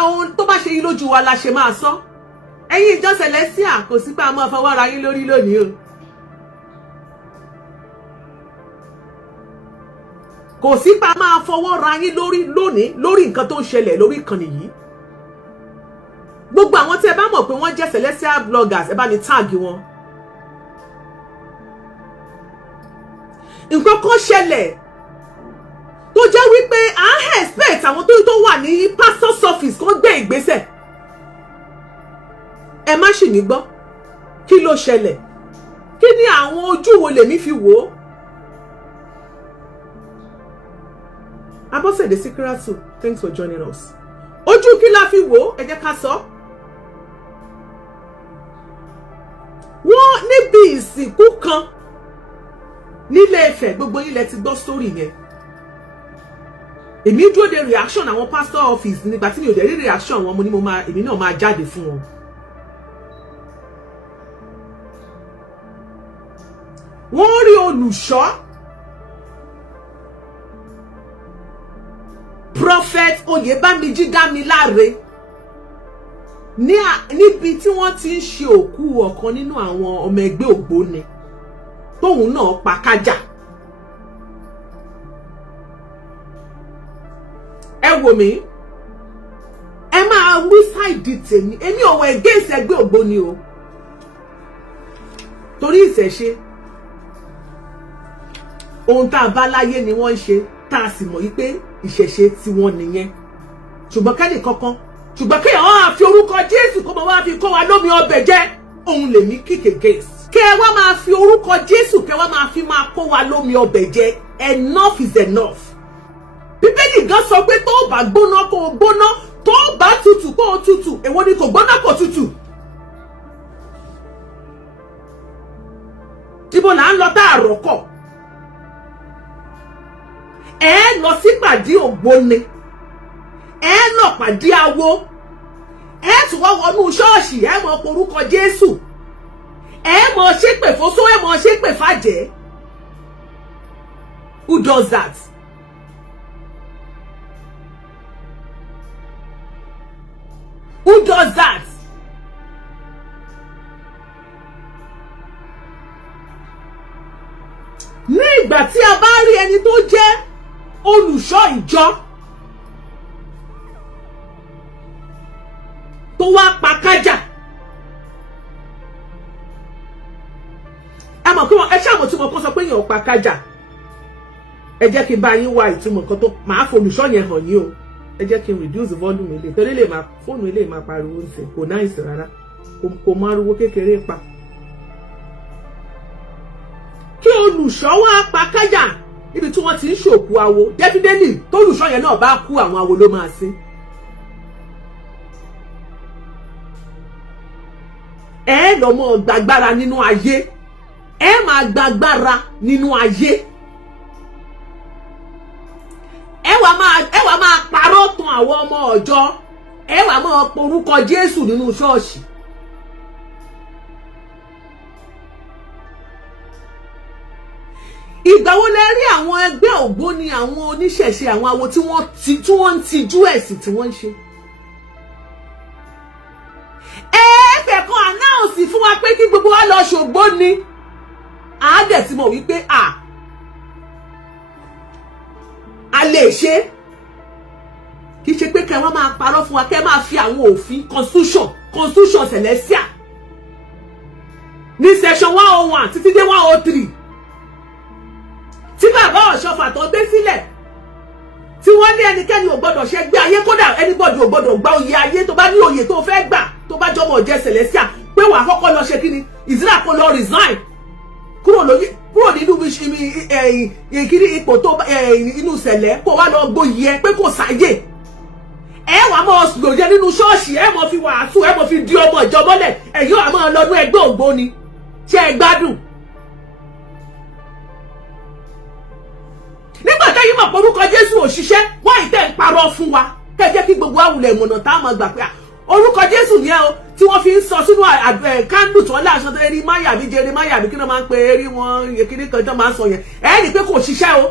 àwọn tó bá ṣe yín lójú wa la ṣe máa sọ. Ẹ̀yin ìjọ Celestial kò sí pé a máa fọwọ́ ra yín lórí lónìí o. Kò sí pé a máa fọwọ́ ra yín lórí lónìí lórí nǹkan tó ń ṣẹlẹ̀ lórí ìkànnì yìí. Gbogbo àwọn tí ẹ bá mọ̀ pé wọ́n jẹ́ Celestial bloggers ẹ bá ní tag wọn. Nǹkan kan ṣẹlẹ̀ tó jẹ́ wípé à expect àwọn tó wà ní pastor's office kó gbé ìgbésẹ̀. Ẹ má ṣì mí gbọ́. Kí ló ṣẹlẹ̀? Kí ni àwọn ojú wo lèmi fi wò ó? Abosede Sikiratu, thanks for joining us. Ojú kí la fi wò ó? Ẹ jẹ́ ká sọ. Wọ́n níbi ìsìnkú kan nílé Ifẹ̀, gbogbo yín lẹ ti gbọ́ story yẹn. Èmi dúró de reaction àwọn pastor office nígbà tí mi ò dẹ̀ rí reaction wọn mo ní èmi náà máa jáde fún wọn. Wọ́n rí olùṣọ́ Prophet Oyèbámijí Dámiláre níbi tí wọ́n ti ń ṣe òkú ọ̀kan nínú àwọn ọmọ ẹgbẹ́ ògbóni tóun náà pa kájà. Ẹ wò mí, ẹ máa wí sáìdì tèmi, èmi ò wọ against ẹgbẹ́ ògbóni o, torí ìṣẹ̀ṣe ohun tá a bá láyé ni wọ́n ń ṣe tá a sì mọ̀ wípé ìṣẹ̀ṣe tí wọ́n nìyẹn. Ṣùgbọ́n kẹ́ni kankan ṣùgbọ́n kéèyàn á fi orúkọ Jésù kó máa wá fi kó wa lómi ọbẹ̀ jẹ́ òun lèmi kick against. Kẹ́ wá máa fi orúkọ Jésù kẹ́ wá máa fi máa kó wa lómi ọbẹ̀ jẹ́. Enough is enough. Bíbélì gan sọ pé tó bá gbóná kó o gbóná, tó bá tutù kó o tutù, èwo ni kò gbóná kò tutù. Ibo là ń lọ tá àròkọ. Ẹ lọ sí pàdé ògbóni, ẹ lọ pàdé awo, ẹ tún wá wọnú ṣọ́ọ̀ṣì, ẹ mọ orúkọ Jésù, ẹ mọ ṣépè fóṣó, ẹ mọ ṣépè fàjẹ́. Who does that? Who does that? Ní ìgbà tí a bá rí ẹni tó jẹ́ olùṣọ́ ìjọ tó wá pa kájà, ẹ mọ̀ pé ẹ ṣàmọ̀ tí mo kọ́ sọ pé èèyàn pa kájà. Ẹ jẹ́ kí n bá yín wá ìtumọ̀ kan tó máa folùṣọ́ yẹn hàn yín o. Ẹ jẹ́ kí n reduce volume ilé torí lè máa fóònù ilé máa pariwo ńsẹ̀ kò náìsì rárá, kò máa ariwo kékeré pa. Kí olùṣọ́ wá pa kájà níbi tí wọ́n ti ń ṣòkú awo, definitely tó olùṣọ́ yẹn náà bá kú àwọn awo ló máa sin. Ẹ lọ mọ gbàgbára nínú ayé, ẹ máa gbàgbára nínú ayé. Ẹ wá máa parọ́ tàn àwọn ọmọ ọjọ́, ẹ wá máa porúkọ Jésù nínú ṣọ́ọ̀ṣì. Ìgbà wo lẹ rí àwọn ẹgbẹ́ ògbóni, àwọn oníṣẹ̀ṣe, àwọn awo tí wọ́n ń tijú ẹ̀sìn tí wọ́n ń ṣe? Ẹ fẹ́ kan announce fún wa pé kí gbogbo wa lọ ṣògbóni. A dẹ̀ ti mọ̀ wípé a lè ṣe. Kì í ṣe pé kẹ́ wá máa parọ́ fún wa, kẹ́ máa fi àwọn òfin constitution Celestial ní section 101 títí dé 103 tí bàbá Ọ̀ṣọ́fà tó gbé sílẹ̀, tí wọ́n ní ẹnikẹ́ni ò gbọ́dọ̀ ṣe gbé ayé, kódà anybody ò gbọ́dọ̀ gba oyè ayé. Tó bá ní oyè tó fẹ́ gbà, tó bá jọmọ jẹ́ Celestial, pé wàá kọ́kọ́ lọ ṣe kíni, ìsìlá kó lọ resign kúrò nínú ìkíní ipò tó inú Cele, kó wá lọ gboyè ẹ pé kò sáyè. Ẹ wá mọ́ lòjẹ́ nínú ṣọ́ọ̀ṣì, ẹ mọ́ fi wàásù, ẹ mọ́ fi di ọmọ ìjọ mọ́lẹ̀, ẹ̀yin wá máa lọ́dún ẹgbẹ́ ògbóni. Ṣé ẹ gbádùn? Nígbà tẹ́yìn mọ̀ pé orúkọ Jésù ò ṣiṣẹ́, wọ́n ìtẹ́ ń parọ́ fún wa. Kẹ́ jẹ́ kí gbogbo àwùlẹ̀ ìmọ̀nà tá a máa gbà pé orúkọ Jésù ni ẹ o, tí wọ́n fi ń sọ sínú kándù tó láṣọ tó rí máyà bí jẹrí máyà bí kí ló máa ń pe eré wọn, èkìní kan tó máa ń sọ yẹn. Ẹ rí i pé kò ṣiṣẹ́ o.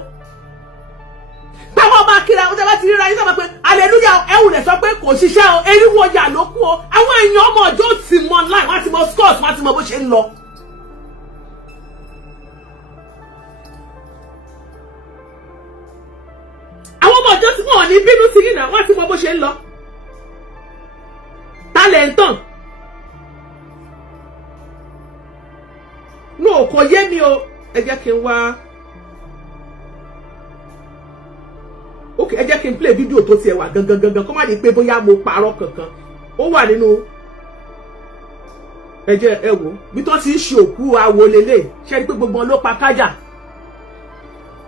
táwọn máa kíra ó tẹ́lá ti ríra yín sábà pé hallelujah ẹ̀hùn rẹ̀ sọ pé kò ṣiṣẹ́ o eriwo ọjà ló kú o àwọn èèyàn ọmọ ọjọ́ ti mọ online wọ́n ti mọ scores wọ́n ti mọ bó ṣe ń lọ. àwọn ọmọ ọjọ́ tí wọ́n ní bínú sí yìí náà wọ́n ti mọ bó ṣe ń lọ. talentan no kò yé mi o ẹ jẹ́ kí n wá. ok ẹ jẹ́ kí n play video tó tiẹ̀ wà gangan kó má di pé bóyá mo parọ́ kankan ó wà nínú ẹ jẹ́ ẹ wò bí tó ti ń ṣe òkú awo lélẹ̀ ṣe rí pé gbogbo ló pa kájà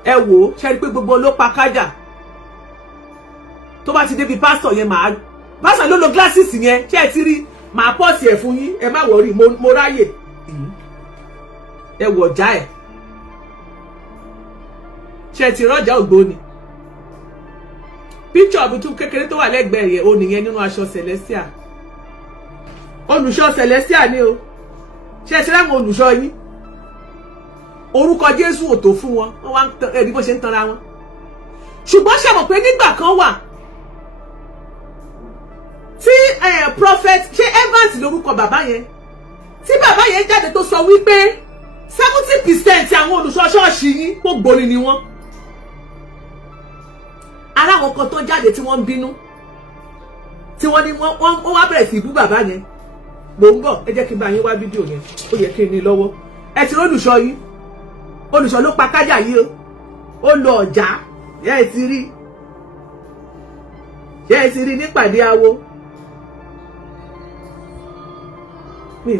ẹ wò ṣe rí pé gbogbo ló pa kájà tó bá ti débi pásítọ̀ yẹn màá pásítọ̀ ló lo glasses yẹn ṣé ẹ ti rí màá pọ́ọ̀sì ẹ̀ fún yín ẹ má wọrí mo ráyè ẹ wò ọ̀já ẹ̀ ṣé ẹ ti rọ́jà ògbóni picture bi tún kékeré tó wà lẹ́gbẹ̀ẹ́ yẹn ó nìyẹn nínú aṣọ celestial olùṣọ́ celestial ni o ṣe ṣe láwọn olùṣọ́ yín orúkọ Jésù ò tó fún wọn wọ́n wá ẹ̀rí bó ṣe ń tanra wọn ṣùgbọ́n ṣe mọ̀ pé nígbà kan wà tí prophet ṣe Evans lórúkọ bàbá yẹn tí bàbá yẹn jáde tó sọ wípé 70% àwọn olùṣọ́ ṣọ́ọ̀ṣì yín kó gbóni ni wọ́n ara àwọn kan tó jáde tí wọ́n ń bínú tí wọ́n ní wọ́n wá bẹ̀rẹ̀ sí bú bàbá yẹn mò ń bọ̀ ẹ jẹ́ kí n bá yín wá fídíò yẹn ó yẹ kí n ní lọ́wọ́ ẹ ti olùṣọ́ yín olùṣọ́ ló pa kájà yìí o ó lọ ọ̀já yẹ́ ẹ ti rí nípàdé awo mi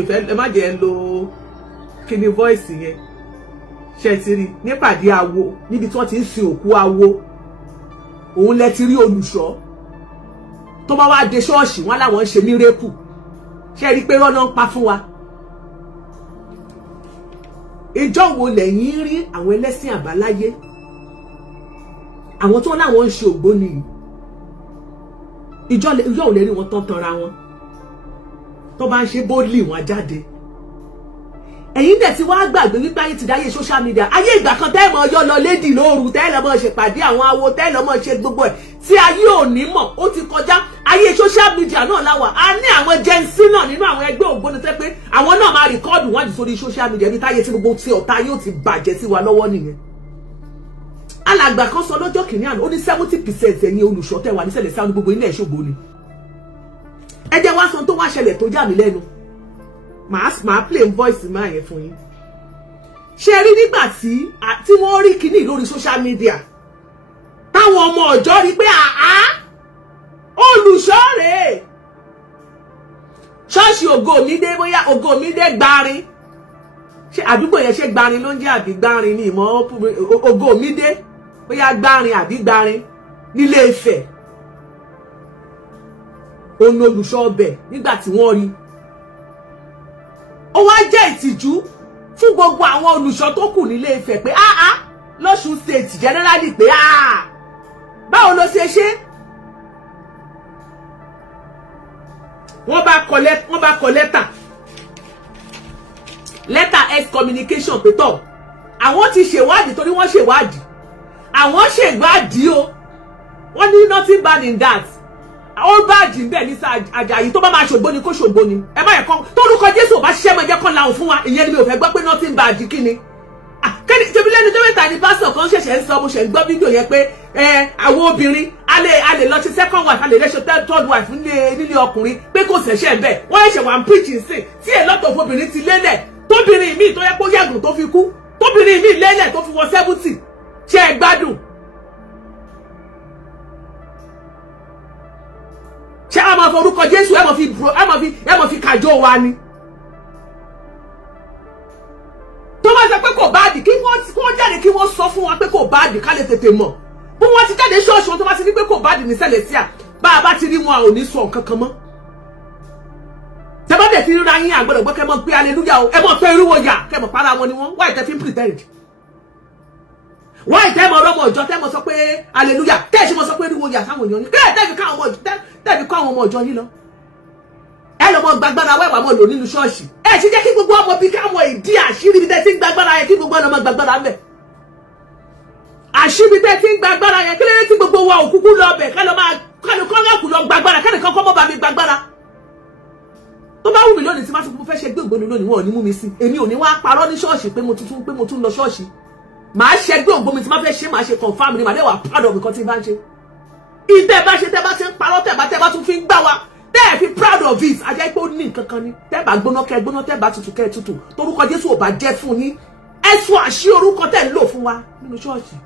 ìfẹ́ ẹ má jẹ́ ẹ lo kíni voice yẹn ṣe ti rí nípàdé awo níbi tí wọ́n ti ń sin òkú awo òun lẹ ti rí olùṣọ́ tó bá wá dé ṣọ́ọ̀ṣì wọn láwọn ń ṣe mírèkù ṣe rí pé rọ́nà ń pa fún wa. ìjọ wo lẹ́yìn rí àwọn ẹlẹ́sìn àbáláyé àwọn tó láwọn ń ṣe ògbóni ìjọ ò lè rí wọn tán tanra wọn tó bá ń ṣe bóòlì wọn jáde. ẹ̀yin dẹ̀ ti wá gbàgbé wípé ayé ti dáyé social media ayé ìgbà kan tẹ́ mọ̀ yọ lọ lédì lóru tẹ́ lọ mọ̀ ṣèpàdé àwọn awo tẹ́ lọ mọ̀ ṣe gbogbo ẹ̀ tí ayé ò ní mọ̀ ó ti kọjá ayé social media náà láwà á ní àwọn Gen Z náà nínú àwọn ẹgbẹ́ ògbóni tẹ́ pé àwọn náà máa rìkọ́ọ̀dù wọ́n jù sórí social media bí táyé tí gbogbo tí ọ̀tá yóò ti bàjẹ́ sí wa lọ́wọ́ nìyẹn. alàgbà kan sọ lọ́jọ́ kìíní àná ó ní 70% ẹ̀yin olùṣọ́ tẹ́ wà ní Sẹ̀lẹ̀ sáwọn gbogbo ilẹ̀ ìṣògbó ni. ẹ jẹ́ wá sọ tó wá ṣẹlẹ̀ tó já mi lẹ́nu màá play voice máa yẹn fún yín ṣe rí nígbà tí wọ́n rí kíní lórí social media táwọn ọmọ ọ̀jọ́ rí pé olùṣọ́ rèé ṣọ́ọ̀ṣì Ògòmídé bóyá Ògòmídé gbarin ṣe àdúgbò yẹn ṣe gbarin ló ń jẹ́ àbí gbarin ní ìmọ̀ Ògòmídé bóyá gbarin àbí gbarin nílé Ifẹ̀ òun olùṣọ́ ọbẹ̀ nígbà tí wọ́n rí ó wá jẹ́ ìtìjú fún gbogbo àwọn olùṣọ́ tó kù nílé Ifẹ̀ pé lọ́ṣùn state generally pé báwo ló ṣe ṣe wọ́n bá kọ lẹ́tà excommunication pé tọ̀ àwọn ti ṣèwádìí torí wọ́n ṣèwádìí àwọn ṣèwádìí o wọ́n ní nothing bad in that ó báàjì ń bẹ̀ ní Àjàyí tó bá máa ṣògbó ni kó ṣògbó ni ẹ má yẹ kán tórúkọ Jésù ò bá ṣiṣẹ́ mọ́ ẹjẹ́ kan láwọn fún wa ìyẹn ni mi ò fẹ́ gbọ́ pé nothing bad kí ni. kẹ́ni tẹ́bi lẹ́nu tó mẹ́ta ni pásítọ̀ kan ṣẹ̀ṣẹ̀ ń sọ mo ṣẹ̀ ń gbọ́ fídíò yẹn pé àwọn obìnrin a lè lọ sí second wife a lè lẹ́ṣọ third wife nílé ọkùnrin pé kò ṣẹ̀ṣẹ̀ ń bẹ̀ wọ́n ṣẹ̀ṣẹ̀ wà ń preach sí tí ẹ̀ lọ́tọ̀ obìnrin ti lélẹ̀ tóbìnrin míì tó yẹ kó yàgùn tó fi kú tóbìnrin míì lélẹ̀ tó fi wọ 70 ṣe é gbádùn. ṣé a máa forúkọ Jésù ẹ máa fi kàjọ wa ni. tó bá sọ pé kò báàdì kí wọ́n jáde kí wọ́n sọ fún wa pé kò báàdì ká lè tètè mọ̀ bí wọ́n ti jáde ṣọ́ọ̀ṣì wọn tó bá ti rí pé kò báàdì ní Celestial bá a bá ti rí wọn a ò ní sọ nǹkan kan mọ́. tẹ́ bá dẹ̀ ti ríra yín àgbọ̀dọ̀ gbọ́ kẹ́ mọ̀ pé hallelujah o ẹ mọ̀ pé irú wọn yà kẹ́ mọ̀ para wọn ni wọ́n wáyé tẹ́ fi ń pretend. wáyé tẹ́ mọ̀ ọmọ ọjọ́ tẹ́ mọ̀ sọ pé hallelujah tẹ́ ẹ̀ ṣe mọ̀ sọ pé irú wọn yà sáwọn èèyàn ni tẹ́ fi ká àwọn ọmọ ọjọ́ yín lọ ẹ lọ mọ gbàgbára wẹwà mọ lò nínú ṣọ́ọ̀ṣì ẹ ti jẹ́ kí gbogbo ọmọ bíi káwọn ìdí àṣírí bíi tẹsí gbàgbára yẹ kí gbogbo ọmọ gbàgbára ń bẹ àṣíbi tẹ́ tí ń gba agbára yẹn kí lè tí gbogbo wa òkúkú lọ bẹ̀ ká lọ máa kọ́ni kọ́ńgàkù lọ gba agbára kẹ́ni kankan mọ́ bá mi gba agbára. Tó bá wù mí lónìí tí má tún fẹ́ ṣe gbé ògbóni lónìí wọn ò ní mú mi sí. Èmi ò ní wá parọ́ ní ṣọ́ọ̀ṣì pé mo tún lọ ṣọ́ọ̀ṣì. Màá ṣe gbé ògbómi tí má fẹ́ ṣe máa ṣe confirm ni màá dé wà proud of nǹkan tí bá ń ṣe. Ìtẹ́ bá ṣe tẹ́ bá ti ń parọ́ tẹ́ bá tún fi ń gbá wa tẹ́ fi proud of it ajẹ́ pé ó ní nǹkan kan ni tẹ́ bá gbóná kẹ́ gbóná tẹ́ bá tutù kẹ́ tutù torúkọ Jésù ò bá jẹ́ fún yín ẹ sọ àṣì orúkọ tẹ́ ń lò fún wa nínú ṣọ́ọ̀ṣì.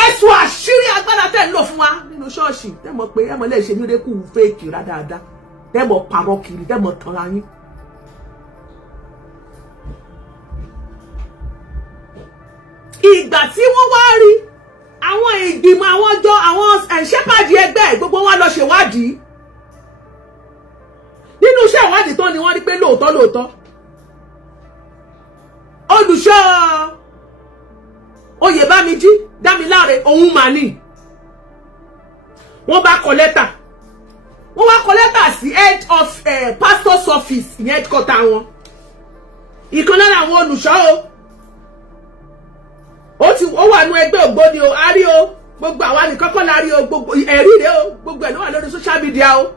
Ẹ sọ àṣírí agbára tẹ́ ń lò fún wa nínú ṣọ́ọ̀ṣì tẹ́ mọ̀ pé ẹ mọ̀ lè ṣe mírèkù fake rádáadáa tẹ́ mọ̀ parọ́ kiri tẹ́ mọ̀ tanra yín. Ìgbà tí wọ́n wá rí àwọn ìgbìmọ̀ àwọn ọjọ́ àwọn ṣẹ́pàdì ẹgbẹ́ gbogbo wọn lọ ṣèwádìí nínú iṣẹ́ ìwádìí tán ni wọ́n rí pé lóòótọ́ olùṣọ́ Oyèbámijí Dámiláre òun mà ní wọ́n bá kọ lẹ́tà sí head of pastor's office ní headquarter wọn ìkan lára àwọn olùṣọ́ ó wà nú ẹgbẹ́ ògbóni o a rí o gbogbo àwa nìkan kọ́ la rí o gbogbo ẹ̀rí rẹ̀ o gbogbo ẹ̀ ló wà lórí social media o.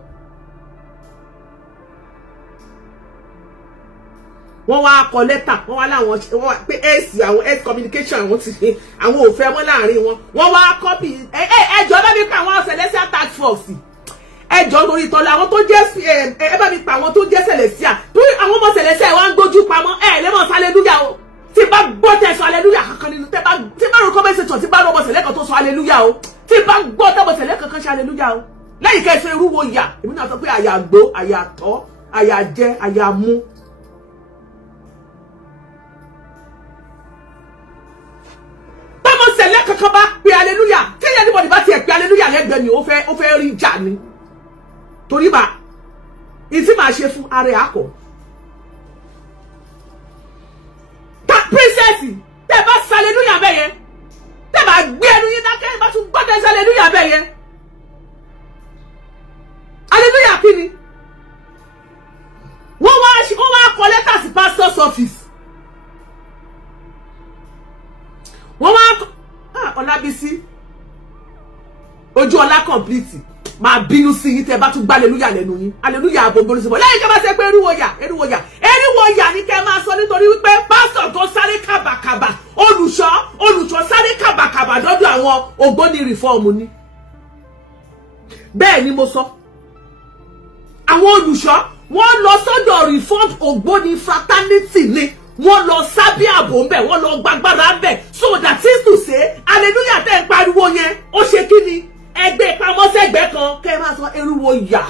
Wọ́n wá kọ lẹ́tà wọ́n wá láwọn pé àwọn health communication àwọn ti ṣe àwọn ò fẹ́ mọ́ láàrin wọn wọ́n wá kọ́pì ẹjọ́ bá mi pa àwọn celestial task force ẹjọ́ lórí tọ́lá àwọn tó jẹ́ ẹ bá mi pa àwọn tó jẹ́ celestial torí àwọn ọmọ celestial wá ń gbójú pamọ́ lẹ́mọ̀ hallelujah o. Tí bá gbọ́ tẹ́ sọ hallelujah kankan nínú tí bá rò conversation tí bá rò ọmọ sẹ̀lẹ̀ kan tó sọ hallelujah o tí bá gbọ́ tẹ́ ọmọ sẹ̀lẹ̀ kankan ṣe hallelujah o lẹ́yìn kẹsẹ̀ irúwo yà èmi náà sọ pé àyà gbó àyà tọ́ àyà jẹ àyà mú. Tọ́mọ sẹ̀lẹ̀ kankan bá pe hallelujah tí ẹni bọ̀dì bá tiẹ̀ pe hallelujah lẹ́gbẹ̀ẹ́ mi ó fẹ́ rí jà ni torí bá ìtí màá ṣe fún ara ẹ̀ àkọ́. Princess tẹ́ bá hallelujah bẹ́ẹ̀ yẹn tẹ́ bá gbé ẹnu yín dákẹ́ bá tún gbọ́dọ̀ hallelujah bẹ́ẹ̀ yẹn hallelujah kí ni wọ́n wá kọ lẹ́tà sí pastor's office wọ́n wá Ọlábísí ojú ọlá complete máa bínú sí yín tẹ́ bá tún gbá hallelujah lẹ́nu yín hallelujah àbògbò lóṣùbọ̀ lẹ́yìn kẹ́ bá ṣe pé eriwo ni kẹ́ máa sọ nítorí wípé pásítọ̀ tó sáré kàbàkàbà olùṣọ́ sáré kàbàkàbà dọ́dọ̀ àwọn ògbóni rìfọ́ọ̀mù ni bẹ́ẹ̀ ni mo sọ àwọn olùṣọ́ wọ́n lọ sọ́dọ̀ reform ògbóni fraternity ni wọ́n lọ sábẹ́ ààbò ń bẹ̀ wọ́n lọ gbàgbára ń bẹ̀ so that is to say hallelujah tẹ́ ń pariwo yẹn ó ṣe kí ni ẹgbẹ́ pamọ́sẹ́gbẹ́ kan kẹ́ máa sọ eriwo yà.